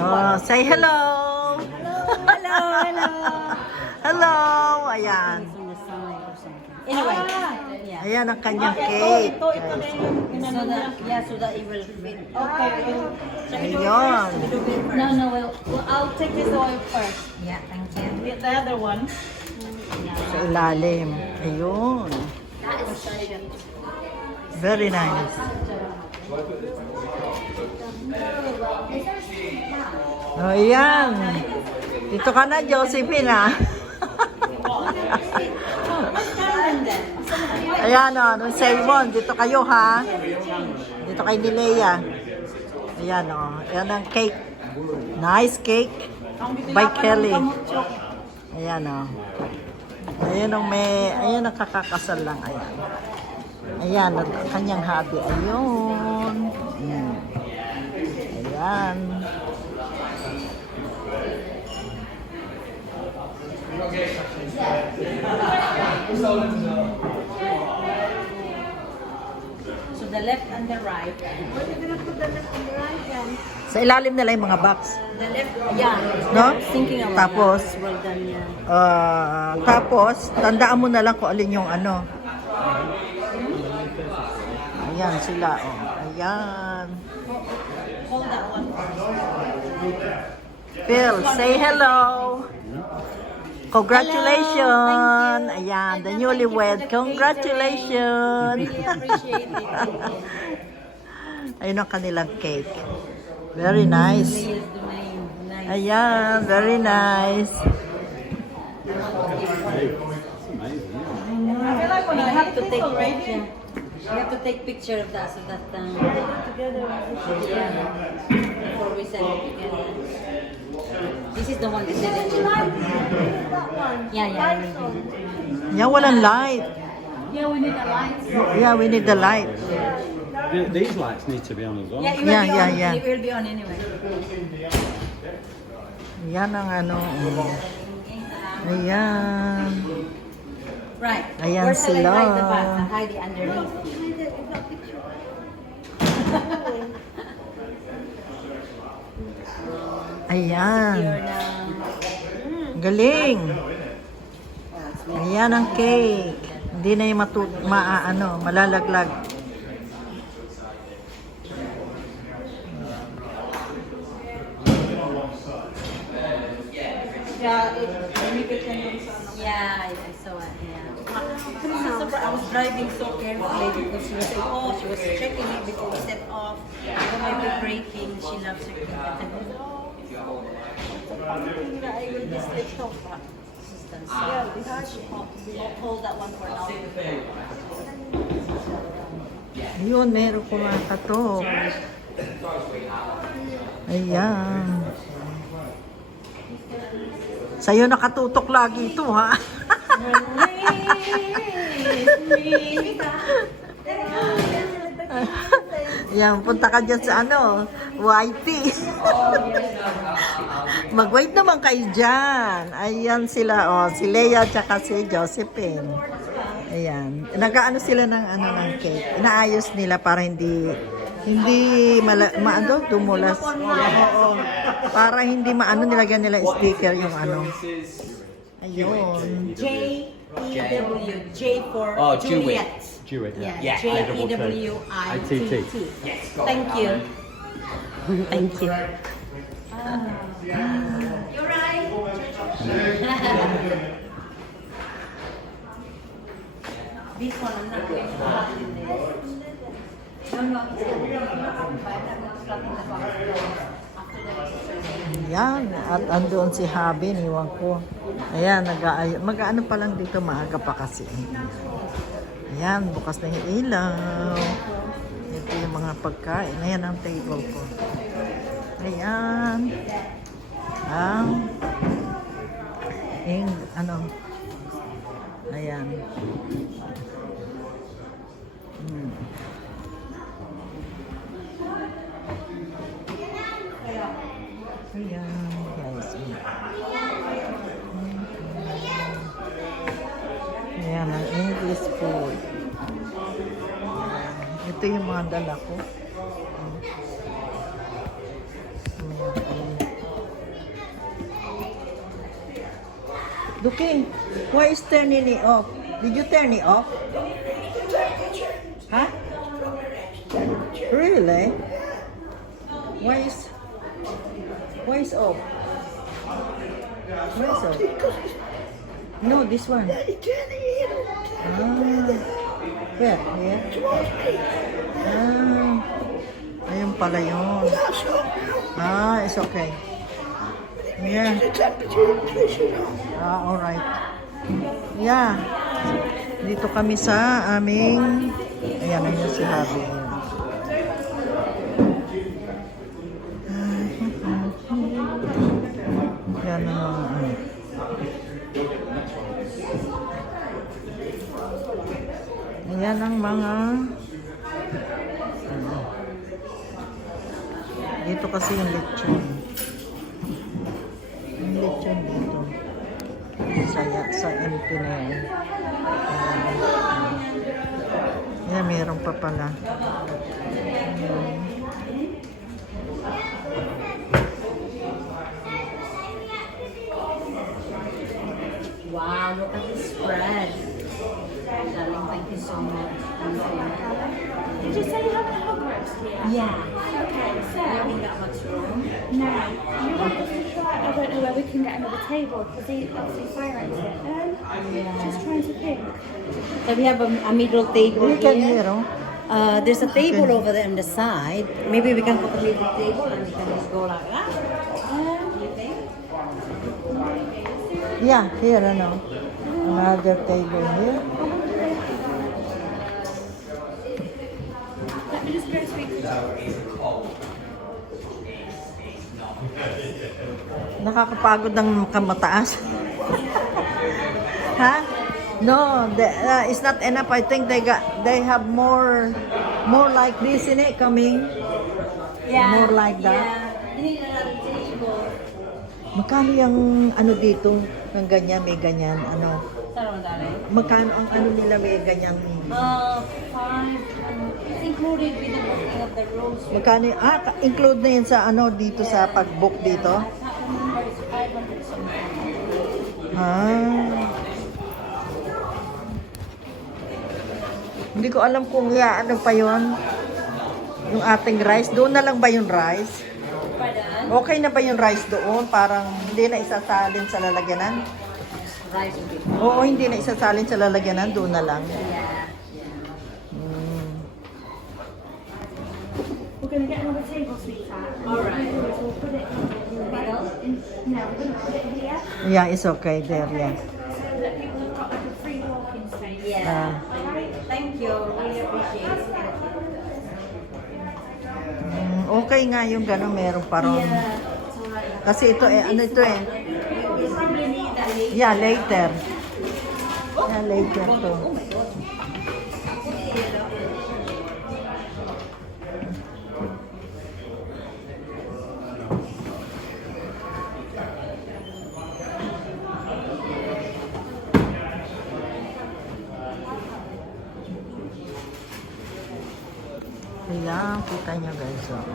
Oh, say hello. Hello, hello. Hello. Ayan. On the side or something. Anyway, yeah. Ayan ang kanyang cake. Ito na yung So that, yeah, so that it will fit. Okay. Ayun. No, I'll take this oil first. Yeah, thank you. The other one. Sa ilalim. Ayun. Very nice. Oh, ayan. Dito ka na, Josephine, ha? Ayan, o. Nung sermon, dito kayo, ha? Dito kay Nilea. Ayan, o. Ayan ang cake. Nice cake. By Kelly. Ayan, o. Ayan ang may... Ayan ang kakakasal lang. Ayan. Ayan, ang kanyang hobby. Ayun. Ayan. So the left and the right. Sa ilalim nila yung mga box. The left, yeah. No? I was thinking about Tapos, that. Well done, yeah. tapos, tandaan mo na lang kung alin yung ano. Ayan sila, oh. Ayan. Hold that one first. Phil, say hello. Congratulations. Hello. Thank you. Ayan, the And newlywed. thank you for the Congratulations. Really appreciate it. Ayun ang kanilang cake. Very nice. Leah's domain. Nice. Ayan, very nice. You have to take picture. You have to take picture of that so that yeah, before we send it together. This is the one that said it. Yeah. Yeah, walang light. Yeah, we need a light. Yeah, we need the light. These lights need to be on as well. Yeah, it will Yeah, be yeah, on. yeah. It will be on anyway. Yan ang ano. Ayan. Right. Ayan Where shall I sila. hide the back? I hide it underneath. Ayan. Here now. Galing. Ayan ang cake. Hindi na yung malalaglag. Yeah, it can dun sa ano. Yeah, I saw it. Yeah. I was driving so carefully because she was saying, oh, she was checking it before we set off. There might be braking. She loves her king. I said, no. Something that I will just let talk back. Yeah, this is Hold that one for now. Ayun, meron kumakatok. Ayan. Sa'yo nakatutok lagi ito, ha? Ayan, punta ka dyan sa ano, YT. Mag-wait naman kayo dyan. Ayan sila, oh, si Leah at si Josephine. Ayan. Nag-ano sila ng ano ng cake. Inaayos nila para hindi dumulas. Oo. Para hindi maano nilagyan nila sticker yung ano. Ayun. J-E-W. J for Oh, Juliet. Jewett. Yeah, J-E-W-I-T-T. Thank you. Thank you. You're right. This one, I'm not going to put in this. No, it's going to be but I'm not starting the box. After that, Yan. At andoon si Habi, niwan ko. Ayan, mag-ano pa lang dito, maaga pa kasi. Ayan, bukas na yung ilaw. Ito yung mga pagkain. Ayan ang table ko. Ayan. Ayan. Ayan, guys. Ayan, ang English food. Ito yung mga dala ko. Ayan. Duki, why is turning it off? Did you turn it off? Huh? Really? Why is off? Why is off? No, this one. Ah, where? Here? Ah, ayun pala yun. Ah, it's okay. Yeah. Ah, alright. Yeah. Dito kami sa aming... Ayan, ayun si Habi. Yan ang... Ayan ang mga... Dito kasi yung lechon. Yung lechon dito. Sa MP na yan. Ayan, meron pa pala. Ayan. Wow, look at this spread. Darling, thank you so much. Did you say you have a hog roast here? Yeah. Okay, so Having that much room. no, you want us to try. I don't know where we can get another table because he obviously fire rates it. Just trying to think. So we have a middle table You can here. hear, oh. There's a table over there on the side. Maybe we can put a middle table and we can just go like that. You think? Yeah, here, ano. Another table here. Let me just go speak to Nakakapagod ng kamataas. Ha? No, it's not enough. I think they have more like this in it coming. More like that. Yeah. You need another table. Magkano yung ano dito? Ng ganyan, may ganyan, ano? Sarang darling. Magkano ang ano nila may ganyan? 5. It's included with the booking of the rooms. Magkano, include na yun sa ano dito sa pag-book dito? I can't remember. It's 500 something. Hindi ko alam kung ano pa yon. Yung ating rice. Doon na lang ba yung rice? Pardon? Okay na ba yung rice doon? Parang hindi na isasalin sa lalagyanan? Rice will be. Oo, hindi na isasalin sa lalagyanan. Doon na lang. Yeah. We're going to get another table, sweetheart. Alright. We'll put it in the middle. No, we're going to put it here Yeah, it's okay there. Yeah. so that people have got like a free walking space. Yeah. Thank you. Really appreciate it. Okay nga yung gano'n, meron pa ron. Yeah. It's alright. Kasi ito ano ito eh. We probably need that later. Yeah, later. Yeah, later to. Oh my god. Kailangan kita niya guys. Oo.